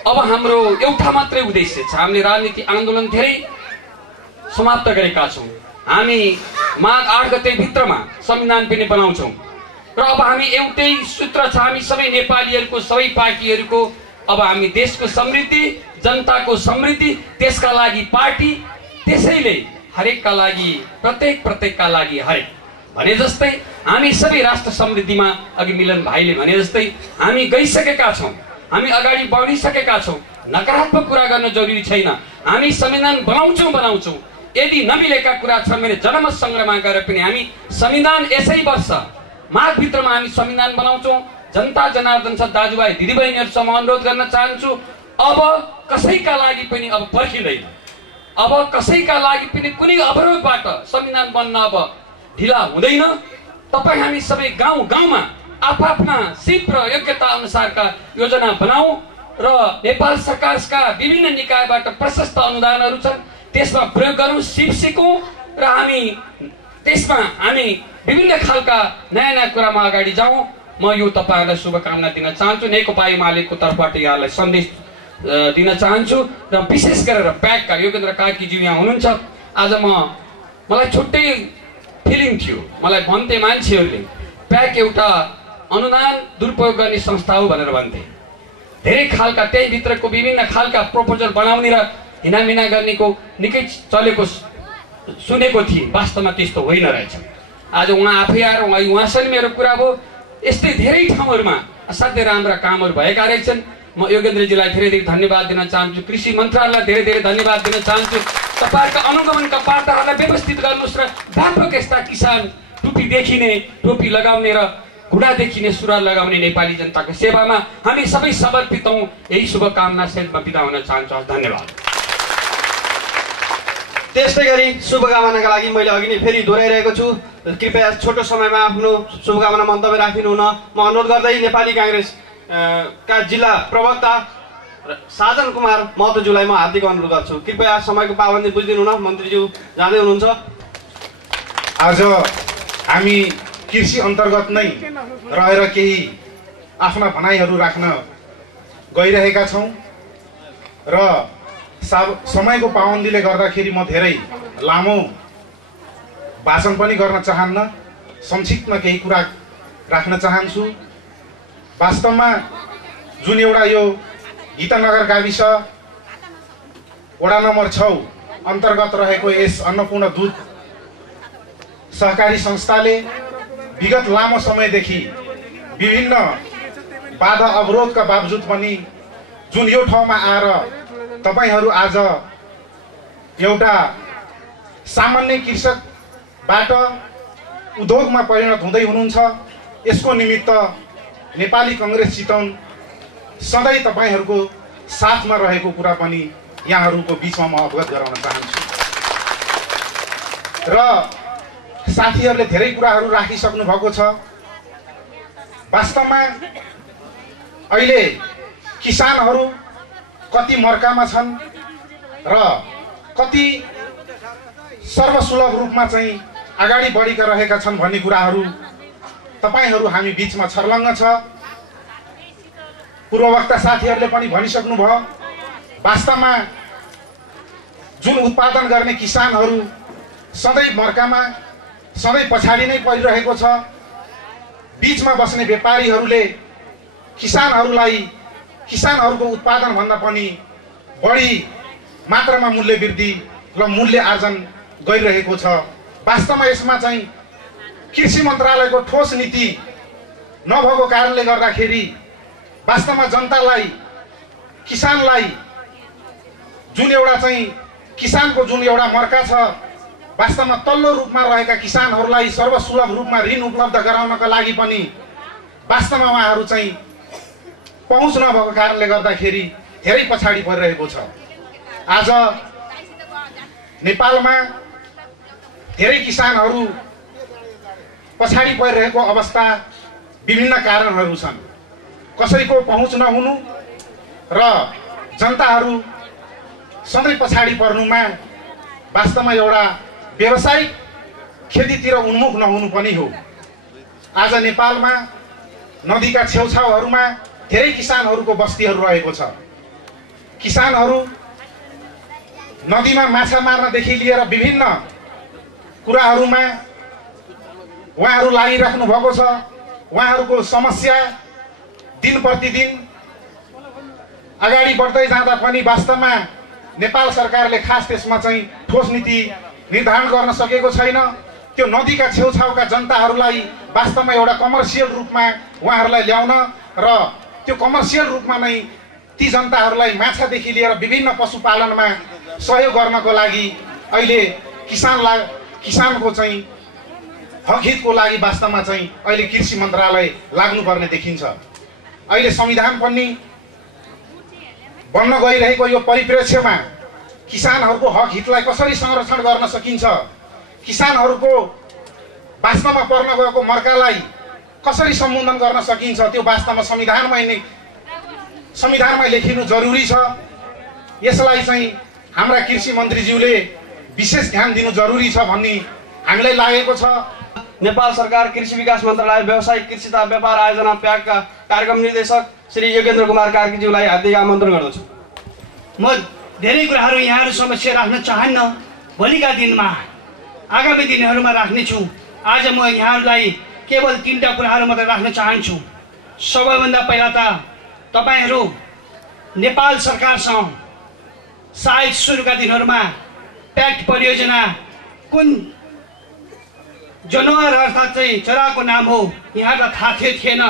अब हाम्रो एउटा मात्रै उद्देश्य छ। हामीले राजनीति आन्दोलन धेरै समाप्त गरेका छौँ। हामी माघ 8 गते भित्रमा संविधान पनि बनाउँछौँ र अब हामी एउटै सूत्र छ, हामी सबै नेपालीहरूको, सबै पार्टीहरूको, अब हामी देशको समृद्धि, जनताको समृद्धि, त्यसका लागि पार्टी, त्यसैले हरेकका लागि प्रत्येकका लागि हरेक भने जस्तै हामी सबै राष्ट्र समृद्धिमा अघि मिलन भाइले भने जस्तै हामी गइसकेका छौँ, हामी अगाडि बढिसकेका छौँ। नकारात्मक कुरा गर्न जरुरी छैन। हामी संविधान बनाउँछौँ। यदि नमिलेका कुरा छन् भने जनमत सङ्ग्रहमा गएर पनि हामी संविधान यसै वर्ष माघ भित्रमा हामी संविधान बनाउँछौँ। जनता जनार्दन छ दाजुभाइ दिदीबहिनीहरूसँग अनुरोध गर्न चाहन्छु, अब कसैका लागि पनि अब पर्खिँदैन। अब कसैका लागि पनि कुनै अवरोधबाट संविधान बन्न अब ढिला हुँदैन। तपाईँ हामी सबै गाउँ गाउँमा आफ्ना सिप र योग्यता अनुसारका योजना बनाऊ र नेपाल सरकारका विभिन्न निकायबाट प्रशस्त अनुदानहरू छन्, त्यसमा प्रयोग गरौँ, सिप सिकौँ र त्यसमा हामी विभिन्न खालका नयाँ कुरामा अगाडि जाउँ। म यो तपाईँहरूलाई शुभकामना दिन चाहन्छु। नेकपा एमालेको तर्फबाट यहाँलाई सन्देश दिन चाहन्छु र विशेष गरेर प्याकका योगेन्द्र कार्कीज्यू यहाँ हुनुहुन्छ। आज मलाई छुट्टै फिलिङ थियो। मलाई भन्थे मान्छेहरूले प्याक एउटा अनुदान दुरुपयोग गर्ने संस्था हो भनेर भन्थे। धेरै खालका त्यहीभित्रको विभिन्न खालका प्रपोजल बनाउने र हिनामिना गर्नेको निकै चलेको सुनेको थिएँ। वास्तवमा त्यस्तो होइन रहेछ। आज उहाँ आफै आएर उहाँसँग मेरो कुरा भयो। यस्तै धेरै ठाउँहरूमा असाध्यै राम्रा कामहरू भएका रहेछन्। म योगेन्द्रजीलाई धेरै धेरै धन्यवाद दिन चाहन्छु। कृषि मन्त्रालयलाई धेरै धेरै धन्यवाद दिन चाहन्छु। तपाईँहरूका अनुगमनका पाटाहरूलाई व्यवस्थित गर्नुहोस् र व्यापक यस्ता किसान टोपी देखिने, टोपी लगाउने र घुँडा देखिने सुरुवाल लगाउने नेपाली जनताको सेवामा हामी सबै समर्पित हौँ। यही शुभकामना सहित म बिदा हुन चाहन्छु। धन्यवाद। त्यस्तै गरी शुभकामनाका लागि मैले अघि नै फेरि दोहोऱ्याइरहेको छु, कृपया छोटो समयमा आफ्नो शुभकामना मन्तव्य राखिनु हुन म अनुरोध गर्दै नेपाली काङ्ग्रेस का जिल्ला प्रवक्ता साजन कुमार महतोज्यूलाई म हार्दिक अनुरोध गर्छु। कृपया समयको पाबन्दी बुझिदिनु हुन। मन्त्रीज्यू जाँदै हुनुहुन्छ। आज हामी कृषि अन्तर्गत नै रहेर केही आफ्ना भनाइहरू राख्न गइरहेका छौँ र समयको पाबन्दीले गर्दाखेरि म धेरै लामो भाषण पनि गर्न चाहन्न। संक्षिप्तमा केही कुरा राख्न चाहन्छु। वास्तवमा जुन एउटा यो गीतानगर गाविस वडा नम्बर 6 अन्तर्गत रहेको यस अन्नपूर्ण दुध सहकारी संस्थाले विगत लामो समयदेखि विभिन्न बाधा अवरोधका बावजुद पनि जुन यो ठाउँमा आएर तपाईहरू आज एउटा सामान्य कृषकबाट उद्योगमा परिणत हुँदै हुनुहुन्छ, यसको निमित्त नेपाली काङ्ग्रेस चितवन सधैँ तपाईहरूको साथमा रहेको कुरा पनि यहाँहरूको बिचमा म अवगत गराउन चाहन्छु। र साथीहरूले धेरै कुराहरू राखिसक्नु भएको छ। वास्तवमा अहिले किसानहरू कति मर्कामा छन् र कति सर्वसुलभ रूपमा चाहिँ अगाडि बढेका रहेका छन् भन्ने कुराहरू तपाईहरू हामी बिचमा छर्लङ्ग छ। पूर्ववक्ता साथीहरूले पनि भनिसक्नु भयो। वास्तवमा जुन उत्पादन गर्ने किसानहरू सधैँ मर्कामा, सधैँ पछाडि नै परिरहेको छ। बीचमा बस्ने व्यापारीहरूले किसानहरूको उत्पादन भन्दा पनि बढी मात्रामा मूल्य वृद्धि र मूल्य आर्जन गरिरहेको छ। वास्तवमा यसमा चाहिँ कृषि मन्त्रालयको ठोस नीति नभएको कारणले गर्दाखेरि वास्तवमा जनतालाई, किसानलाई जुन एउटा चाहिँ किसानको जुन एउटा मर्का छ, वास्तवमा तल्लो रूपमा रहेका किसानहरूलाई सर्वसुलभ रूपमा ऋण उपलब्ध गराउनका लागि पनि वास्तवमा उहाँहरू चाहिँ पहुँच नभएको कारणले गर्दाखेरि धेरै पछाडि परिरहेको छ। आज नेपालमा धेरै किसानहरू पछाडि परिरहेको अवस्था विभिन्न कारणहरू छन्। कसैको पहुँच नहुनु र जनताहरू सधैँ पछाडि पर्नुमा वास्तवमा एउटा व्यावसायिक खेतीतिर उन्मुख नहुनु पनि हो। आज नेपालमा नदीका छेउछाउहरूमा धेरै किसानहरूको बस्तीहरू रहेको छ। किसानहरू नदीमा माछा मार्नदेखि लिएर विभिन्न कुराहरूमा उहाँहरू लागिराख्नु भएको छ। उहाँहरूको समस्या दिन प्रतिदिन अगाडि बढ्दै जाँदा पनि वास्तवमा नेपाल सरकारले खास त्यसमा चाहिँ ठोस नीति निर्धारण गर्न सकेको छैन। त्यो नदीका छेउछाउका जनताहरूलाई वास्तवमा एउटा कमर्सियल रूपमा उहाँहरूलाई ल्याउन र त्यो कमर्सियल रूपमा नै ती जनताहरूलाई माछादेखि लिएर विभिन्न पशुपालनमा सहयोग गर्नको लागि अहिले किसानको चाहिँ हकहितको लागि वास्तवमा चाहिँ अहिले कृषि मन्त्रालय लाग्नुपर्ने देखिन्छ। अहिले संविधान पनि बन्न गइरहेको यो परिप्रेक्ष्यमा किसानहरूको हकहितलाई कसरी संरक्षण गर्न सकिन्छ, किसानहरूको वास्तवमा पर्न गएको मर्कालाई कसरी सम्बोधन गर्न सकिन्छ, त्यो वास्तवमा संविधानमै लेखिनु जरुरी छ। यसलाई चाहिँ हाम्रा कृषि मन्त्रीज्यूले विशेष ध्यान दिनु जरुरी छ भन्ने हामीलाई लागेको छ। नेपाल सरकार कृषि विकास मन्त्रालय व्यावसायिक कृषि तथा व्यापार आयोजना प्याकका कार्यक्रम निर्देशक श्री योगेन्द्र कुमार कार्कीज्यूलाई हार्दिक आमन्त्रण गर्दछु। म धेरै कुराहरू यहाँहरू समस्या राख्न चाहन्न, भोलिका दिनमा आगामी दिनहरूमा राख्नेछु। आज म यहाँहरूलाई केवल 3टा कुराहरू मात्र राख्न चाहन्छु। सबैभन्दा पहिला त तपाईहरू नेपाल सरकारसँग सायद सुरुका दिनहरूमा प्याक्ट परियोजना कुन जनावर अर्थात् चाहिँ चराको नाम हो यहाँलाई थाहा थिएन,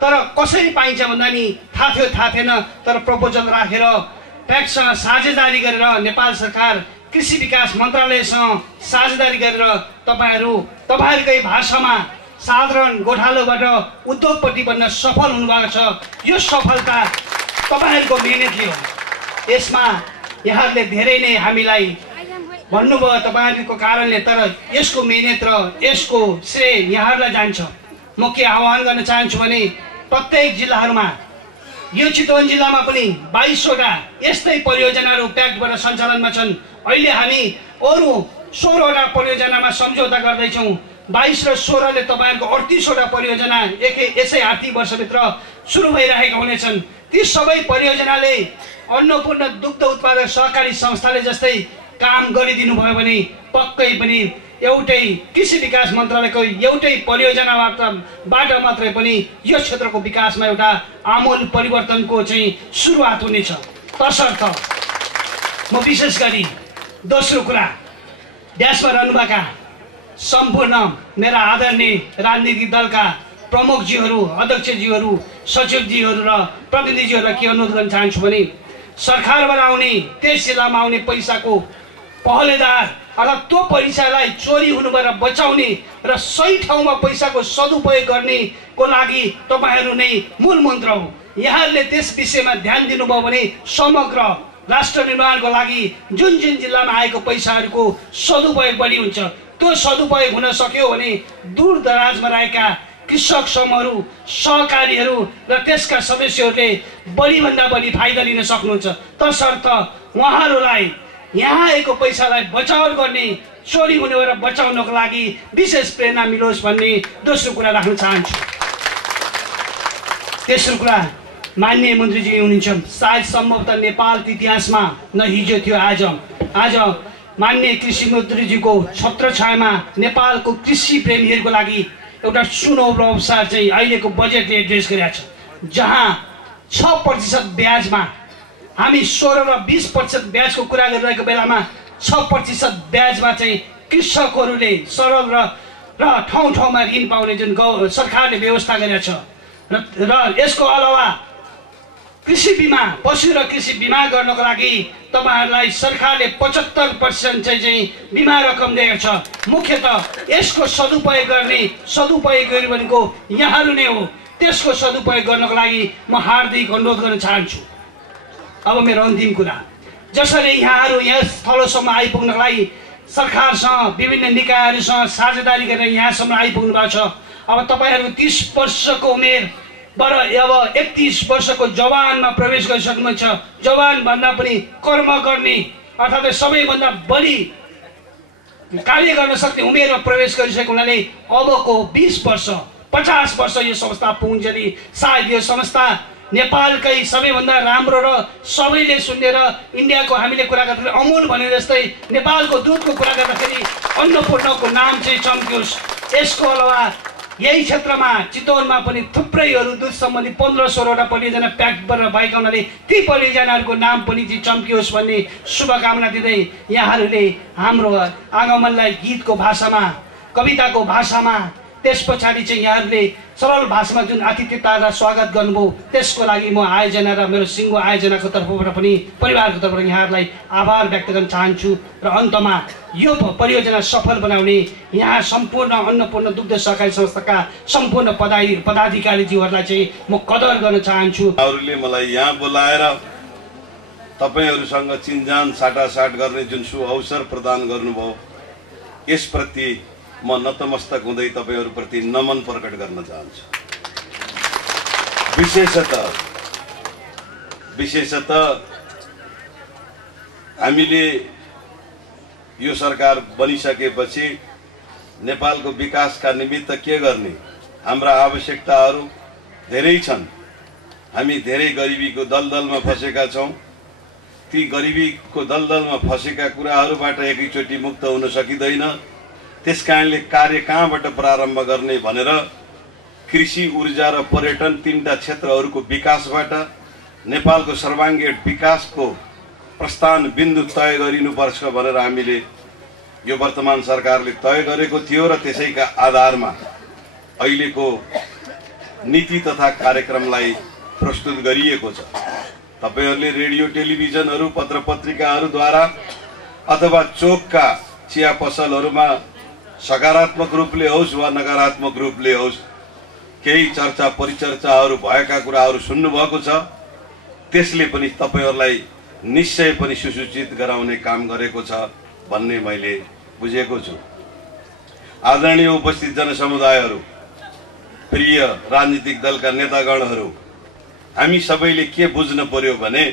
तर कसरी पाइन्छ भन्दा नि थाहा थिएन। तर प्रपोजल राखेर प्याक्टसँग साझेदारी गरेर नेपाल सरकार कृषि विकास मन्त्रालयसँग साझेदारी गरेर तपाईँहरूकै भाषामा साधारण गोठालोबाट उद्योगपति बन्न सफल हुनुभएको छ। यो सफलता तपाईँहरूको मेहनतले हो। यसमा यहाँहरूले धेरै नै हामीलाई भन्नुभयो तपाईँहरूको कारणले, तर यसको मेहनत र यसको श्रेय यहाँहरूलाई जान्छ। म के आह्वान गर्न चाहन्छु भने प्रत्येक जिल्लाहरूमा, यो चितवन जिल्लामा पनि 22वटा यस्तै परियोजनाहरू प्याक्टबाट सञ्चालनमा छन्। अहिले हामी अरू 16वटा परियोजनामा सम्झौता गर्दैछौँ। 22 र 16ले तपाईँहरूको 38वटा परियोजना यसै आर्थिक वर्षभित्र सुरु भइरहेका हुनेछन्। ती सबै परियोजनाले अन्नपूर्ण दुग्ध उत्पादक सहकारी संस्थाले जस्तै काम गरिदिनु भयो भने पक्कै पनि एउटै कृषि विकास मन्त्रालयको एउटै परियोजनाबाट मात्रै पनि यो क्षेत्रको विकासमा एउटा आमूल परिवर्तनको चाहिँ सुरुवात हुनेछ। तसर्थ म विशेष गरी दोस्रो कुरा, देशमा रहनुभएका सम्पूर्ण मेरा आदरणीय राजनीतिक दलका प्रमुखज्यूहरू, अध्यक्षज्यूहरू, सचिवज्यूहरू र प्रतिनिधिज्यूहरूलाई के अनुरोध गर्न चाहन्छु भने सरकारबाट आउने, त्यस जिल्लामा आउने पैसाको पहलेदार अर्थात् त्यो पैसालाई चोरी हुनुबाट बचाउने र सही ठाउँमा पैसाको सदुपयोग गर्नेको लागि तपाईँहरू नै मूल मन्त्र हो। यहाँहरूले त्यस विषयमा ध्यान दिनुभयो भने समग्र राष्ट्र निर्माणको लागि जुन जिल्लामा आएको पैसाहरूको सदुपयोग बढी हुन्छ। त्यो सदुपयोग हुन सक्यो भने दूर दराजमा रहेका कृषक समूहहरू, सहकारीहरू र त्यसका सदस्यहरूले बढीभन्दा बढी फाइदा लिन सक्नुहुन्छ। तसर्थ उहाँहरूलाई यहाँ आएको पैसालाई बचाउ गर्ने, चोरी हुनेबाट बचाउनको लागि विशेष प्रेरणा मिलोस् भन्ने दोस्रो कुरा राख्न चाहन्छु। तेस्रो कुरा, माननीय मन्त्रीजी हुनुहुन्छ, सायद सम्भवतः नेपालको इतिहासमा न हिजो थियो आज माननीय कृषि मन्त्रीजीको छत्रछायामा नेपालको कृषि प्रेमीहरूको लागि एउटा सुनौलो अवसर चाहिँ अहिलेको बजेटले एड्रेस गरेका छ, जहाँ 6% ब्याजमा हामी 16 र 20% ब्याजको कुरा गरिरहेको बेलामा 6% ब्याजमा चाहिँ कृषकहरूले सरल र ठाउँ ठाउँमा ऋण पाउने जुन सरकारले व्यवस्था गरेको छ। र यसको अलावा कृषि बिमा, पशु र कृषि बिमा गर्नको लागि तपाईँहरूलाई सरकारले 75% चाहिँ बिमा रकम दिएको छ। मुख्यतः यसको सदुपयोग गर्ने भनेको यहाँहरू नै हो। त्यसको सदुपयोग गर्नको लागि म हार्दिक अनुरोध गर्न चाहन्छु। अब मेरो अन्तिम कुरा, जसरी यहाँहरू यस थलोसम्म आइपुग्नको लागि सरकारसँग, विभिन्न निकायहरूसँग साझेदारी गरेर यहाँसम्म आइपुग्नु भएको छ। अब तपाईँहरू 30 वर्षको उमेरबाट अब 31 वर्षको जवानमा प्रवेश गरिसक्नुहुन्छ। जवान भन्दा पनि कर्म गर्ने अर्थात् सबैभन्दा बढी कार्य गर्न सक्ने उमेरमा प्रवेश गरिसकेको हुनाले अबको 20 वर्ष 50 वर्ष यो संस्था पुग्छ। सायद यो संस्था नेपालकै सबैभन्दा राम्रो र सबैले सुन्ने र इन्डियाको हामीले कुरा गर्दाखेरि अमुल भने जस्तै नेपालको दुधको कुरा गर्दाखेरि अन्नपूर्णको नाम चाहिँ चम्कियोस्। यसको अलावा यही क्षेत्रमा चितवनमा पनि थुप्रैहरू दुध सम्बन्धी 15-16वटा परियोजना प्याक गरेर भएका हुनाले ती परियोजनाहरूको नाम पनि चाहिँ चम्कियोस् भन्ने शुभकामना दिँदै यहाँहरूले हाम्रो आगमनलाई गीतको भाषामा, कविताको भाषामा, त्यस पछाडि चाहिँ यहाँहरूले सरल भाषामा जुन आतिथ्यता र स्वागत गर्नुभयो त्यसको लागि म आयोजना र मेरो सिङ्गो आयोजनाको तर्फबाट पनि परिवारको तर्फबाट यहाँहरूलाई आभार व्यक्त गर्न चाहन्छु। र अन्तमा यो परियोजना सफल बनाउने यहाँ सम्पूर्ण अन्नपूर्ण दुग्ध सहकारी संस्थाका सम्पूर्ण पदाधिकारीज्यूहरूलाई चाहिँ म कदर गर्न चाहन्छु। अरूले मलाई यहाँ बोलाएर तपाईहरूसँग चिन्जान साटासाट गर्ने जुन सुअवसर प्रदान गर्नुभयो यसप्रति म नतमस्तक हुँदै तपाईहरूप्रति नमन प्रकट गर्न चाहन्छु। विशेषतः हामीले यो सरकार बनिसकेपछि नेपालको विकासका निमित्त के गर्ने, हाम्रा आवश्यकताहरू धेरै छन्। हामी धेरै गरिबीको दलदलमा फसेका छौँ। ती गरिबीको दलदलमा फसेका कुराहरूबाट एकैचोटि मुक्त हुन सकिँदैन। त्यसकारणले कार्य कहाँबाट प्रारम्भ गर्ने भनेर कृषि, ऊर्जा र पर्यटन तीनटा क्षेत्रहरूको विकासबाट नेपालको सर्वाङ्गीण विकासको प्रस्थान बिन्दु तय गरिनुपर्छ भनेर हामीले यो वर्तमान सरकारले तय गरेको थियो र त्यसैका आधारमा अहिलेको नीति तथा कार्यक्रमलाई प्रस्तुत गरिएको छ। तपाईहरूले रेडियो, टेलिभिजनहरू, पत्र पत्रिकाहरूद्वारा अथवा चोकका चिया पसलहरूमा सकारात्मक रूपले होस् वा नकारात्मक रूपले होस् केही चर्चा परिचर्चाहरू भएका कुराहरू सुन्नुभएको छ। त्यसले पनि तपाईहरूलाई निश्चय पनि सुसूचित गराउने काम गरेको छ भन्ने मैले बुझेको छु। आदरणीय उपस्थित जनसमुदायहरू, प्रिय राजनीतिक दलका नेतागणहरू, हामी सबैले के बुझ्न पर्यो भने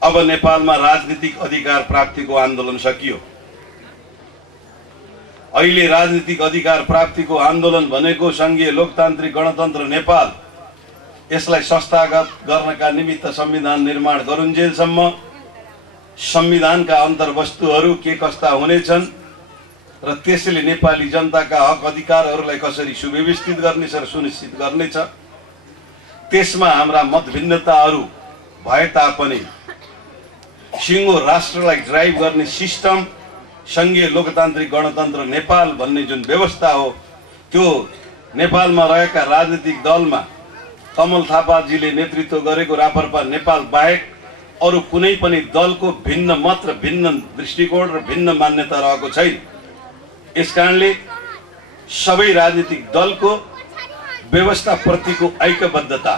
अब नेपालमा राजनीतिक अधिकार प्राप्तिको आन्दोलन सकियो। अहिले राजनीतिक अधिकार प्राप्तिको आन्दोलन भनेको संघीय लोकतान्त्रिक गणतन्त्र नेपाल, यसलाई संस्थागत गर्नका निमित्त संविधान निर्माण गरुन्जेलसम्म संविधानका अन्तर्वस्तुहरू के कस्ता हुनेछन् र त्यसले नेपाली जनताका हक अधिकारहरूलाई कसरी सुव्यवस्थित गर्नेछ र सुनिश्चित गर्नेछ, त्यसमा हाम्रा मतभिन्नताहरू भए तापनि सिङ्गो राष्ट्रलाई ड्राइभ गर्ने सिस्टम संघीय लोकतान्त्रिक गणतन्त्र नेपाल भन्ने जुन व्यवस्था हो, त्यो नेपालमा रहेका राजनीतिक दलमा कमल थापाजीले नेतृत्व गरेको राप्रपा नेपाल बाहेक अरू कुनै पनि दलको भिन्न मत र भिन्न दृष्टिकोण र भिन्न मान्यता रहेको छैन। यसकारणले सबै राजनीतिक दलको व्यवस्थाप्रतिको ऐक्यबद्धता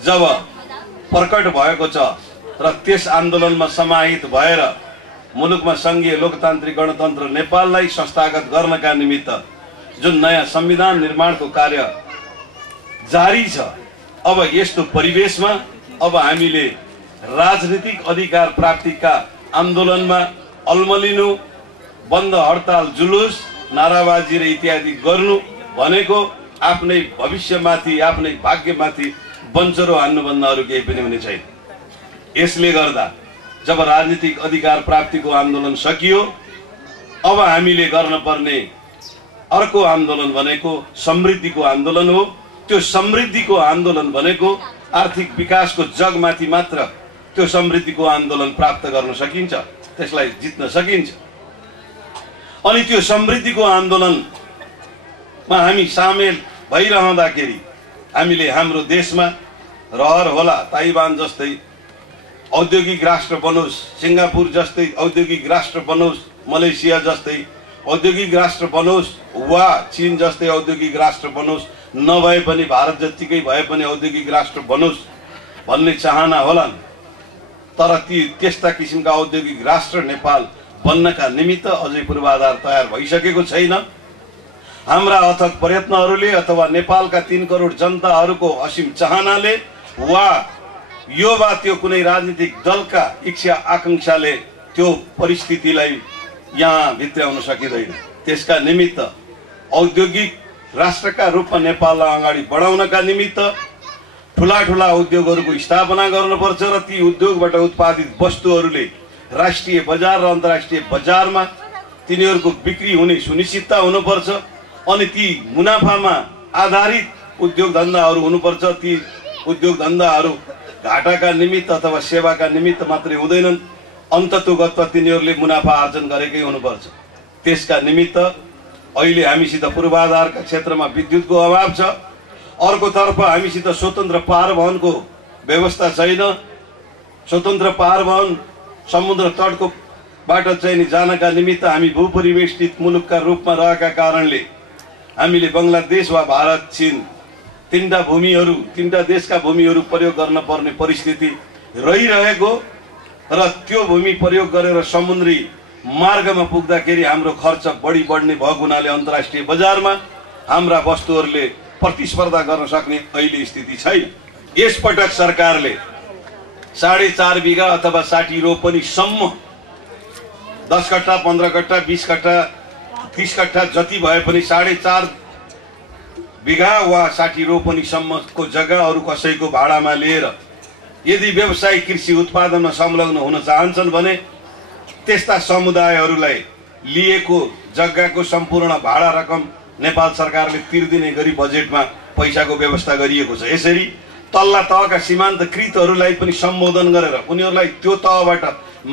जब प्रकट भएको छ र त्यस आन्दोलनमा समाहित भएर मुलुकमा संघीय लोकतान्त्रिक गणतन्त्र नेपाललाई संस्थागत गर्नका निमित्त जुन नयाँ संविधान निर्माणको कार्य जारी छ, अब यस्तो परिवेशमा अब हामीले राजनीतिक अधिकार प्राप्तिका आन्दोलनमा अल्मलिनु, बन्द हडताल, जुलुस, नाराबाजी र इत्यादि गर्नु भनेको आफ्नै भविष्यमाथि, आफ्नै भाग्यमाथि बन्चरो हान्नुभन्दा अरू केही पनि हुने छैन। यसले गर्दा जब राजनीतिक अधिकार प्राप्तिको आन्दोलन सकियो, अब हामीले गर्न पर्ने अर्को आन्दोलन भनेको समृद्धिको आन्दोलन हो। त्यो समृद्धिको आन्दोलन भनेको आर्थिक विकासको जगमाथि मात्र त्यो समृद्धिको आन्दोलन प्राप्त गर्न सकिन्छ, त्यसलाई जित्न सकिन्छ। अनि त्यो समृद्धिको आन्दोलनमा हामी सामेल भइरहँदाखेरि हामीले हाम्रो देशमा रहर होला ताइवान जस्तै औद्योगिक राष्ट्र बनोस्, सिङ्गापुर जस्तै औद्योगिक राष्ट्र बनोस्, मलेसिया जस्तै औद्योगिक राष्ट्र बनोस् वा चीन जस्तै औद्योगिक राष्ट्र बनोस्, नभए पनि भारत जतिकै भए पनि औद्योगिक राष्ट्र बनोस् भन्ने चाहना होलान्। तर त्यस्ता किसिमका औद्योगिक राष्ट्र नेपाल बन्नका निमित्त अझै पूर्वाधार तयार भइसकेको छैन। हाम्रा अथक प्रयत्नहरूले अथवा नेपालका 3 करोड जनताहरूको असीम चाहनाले वा यो वा त्यो कुनै राजनीतिक दलका इच्छा आकांक्षाले त्यो परिस्थितिलाई यहाँ भित्र्याउन सकिँदैन। त्यसका निमित्त औद्योगिक राष्ट्रका रूपमा नेपाललाई अगाडि बढाउनका निमित्त ठुला ठुला उद्योगहरूको स्थापना गर्नुपर्छ र ती उद्योगबाट उत्पादित वस्तुहरूले राष्ट्रिय बजार र अन्तर्राष्ट्रिय बजारमा तिनीहरूको बिक्री हुने सुनिश्चितता हुनुपर्छ। अनि ती मुनाफामा आधारित उद्योग धन्दाहरू हुनुपर्छ। ती उद्योग धन्दाहरू घाटाका निमित्त अथवा सेवाका निमित्त मात्रै हुँदैनन्, अन्ततोगत्वा तिनीहरूले मुनाफा आर्जन गरेकै हुनुपर्छ। त्यसका निमित्त अहिले हामीसित पूर्वाधारका क्षेत्रमा विद्युतको अभाव छ। अर्कोतर्फ हामीसित स्वतन्त्र पारवहनको व्यवस्था छैन। स्वतन्त्र पारवहन समुद्र तटको बाट चाहिँ जानका निमित्त हामी भूपरिवेष्टित मुलुकका रूपमा रहेका कारणले हामीले बङ्गलादेश वा भारत चीन तीनटा देशका भूमिहरू प्रयोग गर्न पर्ने परिस्थिति रहिरहेको र त्यो भूमि प्रयोग गरेर समुद्री मार्गमा पुग्दाखेरि हाम्रो खर्च बढ्ने भएको हुनाले अन्तर्राष्ट्रिय बजारमा हाम्रा वस्तुहरूले प्रतिस्पर्धा गर्न सक्ने अहिले स्थिति छैन। यसपटक सरकारले 4.5 बिघा अथवा 60 रोपनीसम्म 10 कट्ठा 15 कट्ठा 20 कट्ठा 30 कट्ठा जति भए पनि 4.5 बिघा वा 60 रोपनीसम्मको जग्गा अरू कसैको भाडामा लिएर यदि व्यावसायिक कृषि उत्पादनमा संलग्न हुन चाहन्छन् भने त्यस्ता समुदायहरूलाई लिएको जग्गाको सम्पूर्ण भाडा रकम नेपाल सरकारले तिर्दिने गरी बजेटमा पैसाको व्यवस्था गरिएको छ। यसरी तल्ला तहका सीमान्तकृतहरूलाई पनि सम्बोधन गरेर उनीहरूलाई त्यो तहबाट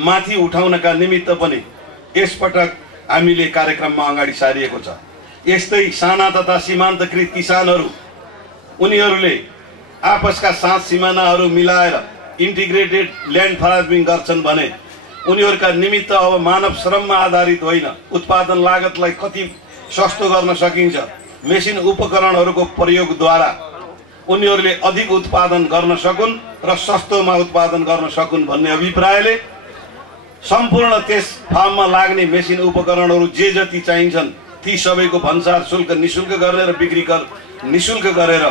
माथि उठाउनका निमित्त पनि यसपटक हामीले कार्यक्रममा अगाडि सारिएको छ। यस्तै साना तथा सीमान्तकृत किसानहरू उनीहरूले आपसका साथ सिमानाहरू मिलाएर इन्टिग्रेटेड ल्यान्ड फार्मिङ गर्छन् भने उनीहरूका निमित्त अब मानव श्रममा आधारित होइन, उत्पादन लागतलाई कति सस्तो गर्न सकिन्छ, मेसिन उपकरणहरूको प्रयोगद्वारा उनीहरूले अधिक उत्पादन गर्न सकुन् र सस्तोमा उत्पादन गर्न सकुन् भन्ने अभिप्रायले सम्पूर्ण त्यस फार्ममा लाग्ने मेसिन उपकरणहरू जे जति चाहिन्छन् ती सबैको भन्सार शुल्क निशुल्क गरेर बिक्री निशुल्क गरेर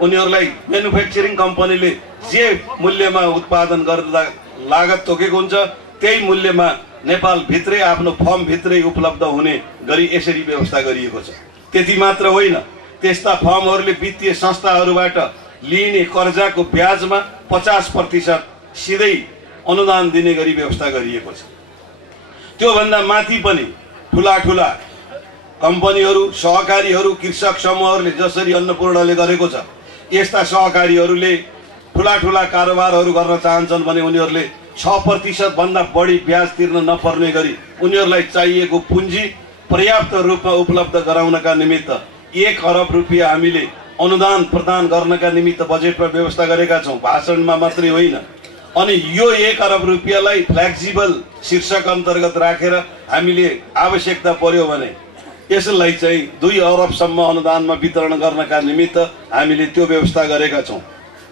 उनीहरूलाई म्यानुफ्याक्चरिङ कम्पनीले जे मूल्यमा उत्पादन गर्दा लागत तोकेको हुन्छ त्यही मूल्यमा नेपाल भित्रै आफ्नो फर्म भित्रै उपलब्ध हुने गरी यसरी व्यवस्था गरिएको छ। त्यति मात्र होइन, त्यस्ता फर्महरूले वित्तीय संस्थाहरूबाट लिइने कर्जाको ब्याजमा 50% सिधै अनुदान दिने गरी व्यवस्था गरिएको छ। त्योभन्दा माथि पनि ठुला ठुला कम्पनीहरू, सहकारीहरू, कृषक समूहहरूले जसरी अन्नपूर्णले गरेको छ यस्ता सहकारीहरूले ठुला ठुला कारोबारहरू गर्न चाहन्छन् भने उनीहरूले 6% भन्दा बढी ब्याज तिर्न नपर्ने गरी उनीहरूलाई चाहिएको पुँजी पर्याप्त रूपमा उपलब्ध गराउनका निमित्त 1 अरब रुपियाँ हामीले अनुदान प्रदान गर्नका निमित्त बजेटमा व्यवस्था गरेका छौँ, भाषणमा मात्रै होइन। अनि यो 1 अरब रुपियाँलाई फ्लेक्सिबल शीर्षक अन्तर्गत राखेर हामीले आवश्यकता पर्यो भने यसलाई चाहिँ 2 अरबसम्म अनुदानमा वितरण गर्नका निमित्त हामीले त्यो व्यवस्था गरेका छौँ,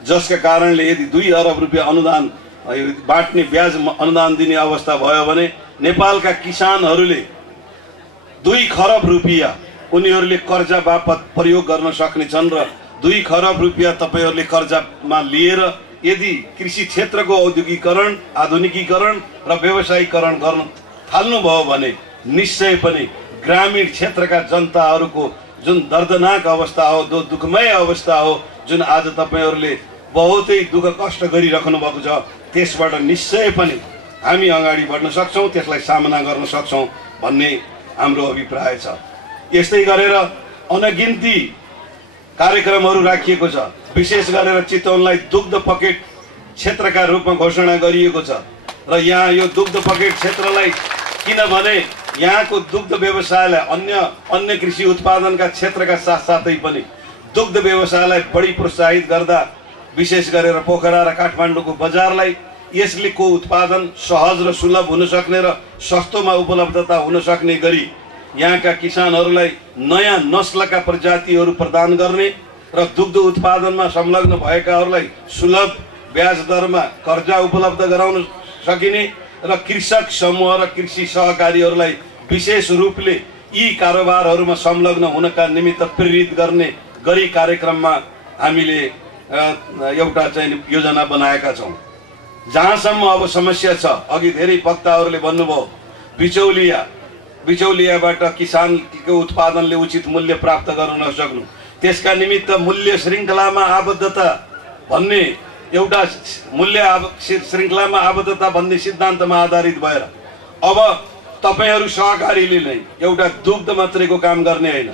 जसका कारणले यदि 2 अरब रुपियाँ अनुदान बाँट्ने ब्याज अनुदान दिने अवस्था भयो भने नेपालका किसानहरूले 2 खरब रुपियाँ उनीहरूले कर्जा बापत प्रयोग गर्न सक्नेछन् र 2 खरब रुपियाँ तपाईँहरूले कर्जामा लिएर यदि कृषि क्षेत्रको औद्योगिकरण, आधुनिकीकरण र व्यवसायीकरण गर्न थाल्नुभयो भने निश्चय पनि ग्रामीण क्षेत्रका जनताहरूको जुन दर्दनाक अवस्था हो, दुःखमय अवस्था हो, जुन आज तपाईँहरूले बहुतै दुःख कष्ट गरिराख्नु भएको छ, त्यसबाट निश्चय पनि हामी अगाडि बढ्न सक्छौँ, त्यसलाई सामना गर्न सक्छौँ भन्ने हाम्रो अभिप्राय छ। यस्तै गरेर अनगिन्ती कार्यक्रमहरू राखिएको छ। विशेष गरेर चितवनलाई दुग्ध पकेट क्षेत्रका रूपमा घोषणा गरिएको छ र यहाँ यो दुग्ध पकेट क्षेत्रलाई किनभने यहाँको दुग्ध व्यवसायलाई अन्य कृषि उत्पादनका क्षेत्रका साथसाथै पनि दुग्ध व्यवसायलाई बढी प्रोत्साहित गर्दा विशेष गरेर पोखरा र काठमाडौँको बजारलाई यसले को उत्पादन सहज र सुलभ हुन सक्ने र सस्तोमा उपलब्धता हुन सक्ने गरी यहाँका किसानहरूलाई नयाँ नस्लका प्रजातिहरू प्रदान गर्ने र दुग्ध उत्पादनमा संलग्न भएकाहरूलाई सुलभ ब्याज दरमा कर्जा उपलब्ध गराउन सकिने र कृषक समूह र कृषि सहकारीहरूलाई विशेष रूपले यी कारोबारहरूमा संलग्न हुनका निमित्त प्रेरित गर्ने गरी कार्यक्रममा हामीले एउटा चाहिँ योजना बनाएका छौँ। जहाँसम्म अब समस्या छ, अघि धेरै वक्ताहरूले भन्नुभयो बिचौलिया बिचौलियाबाट किसानको उत्पादनले उचित मूल्य प्राप्त गर्न नसक्नु, त्यसका निमित्त मूल्य श्रृङ्खलामा आबद्धता भन्ने एउटा श्रृङ्खलामा आबद्धता भन्ने सिद्धान्तमा आधारित भएर अब तपाईहरू सहकारीले नै एउटा दुग्ध मात्रैको काम गर्ने होइन,